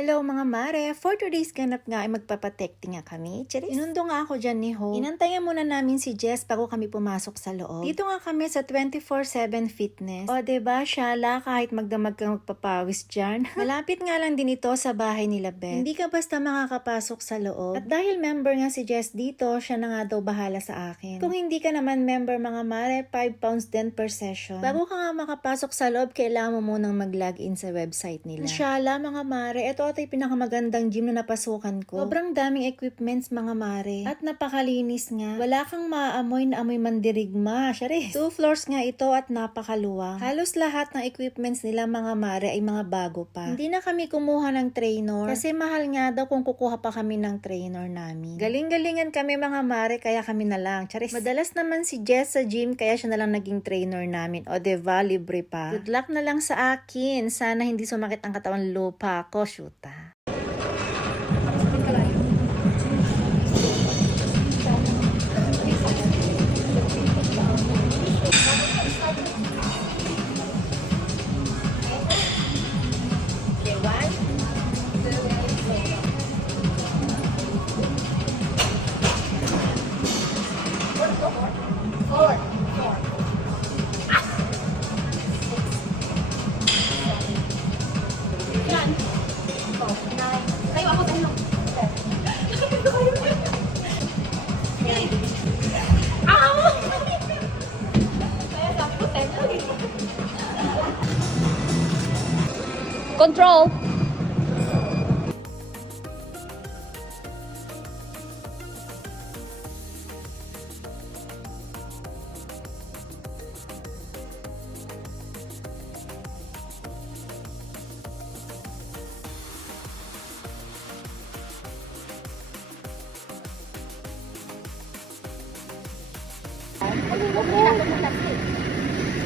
Hello mga mare! For today's ganap nga ay magpapatekti nga kami. Charis. Inundo nga ako dyan ni Ho. Inantayan muna namin si Jess bago kami pumasok sa loob. Dito nga kami sa 24-7 fitness. O ba diba, Shala, kahit magdamag kang magpapawis dyan. Malapit nga lang din ito sa bahay nila Beth. Hindi ka basta makakapasok sa loob. At dahil member nga si Jess dito, siya na nga daw bahala sa akin. Kung hindi ka naman member mga mare, 5 pounds din per session. Bago ka nga makapasok sa loob, kailangan mo munang mag-login sa website nila. Shala, mga mare, ito ito yung pinakamagandang gym na napasukan ko. Sobrang daming equipments, mga mare. At napakalinis nga. Wala kang maaamoy na amoy mandirigma. Syari. Two floors nga ito at napakaluwang. Halos lahat ng equipments nila, mga mare, ay mga bago pa. Hindi na kami kumuha ng trainer. Kasi mahal nga daw kung kukuha pa kami ng trainer namin. Galing-galingan kami, mga mare, kaya kami na lang. Charis. Madalas naman si Jess sa gym, kaya siya na lang naging trainer namin. O, diba, libre pa. Good luck na lang sa akin. Sana hindi sumakit ang katawan lupa ko, 있었다. Control.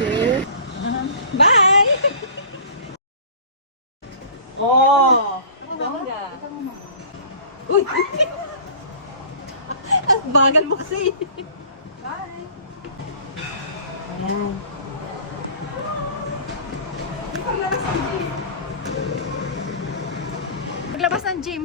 Bye! Bongga. Uy! Ang bagal mo kasi. Bye! Ayan. Paglabas ng gym.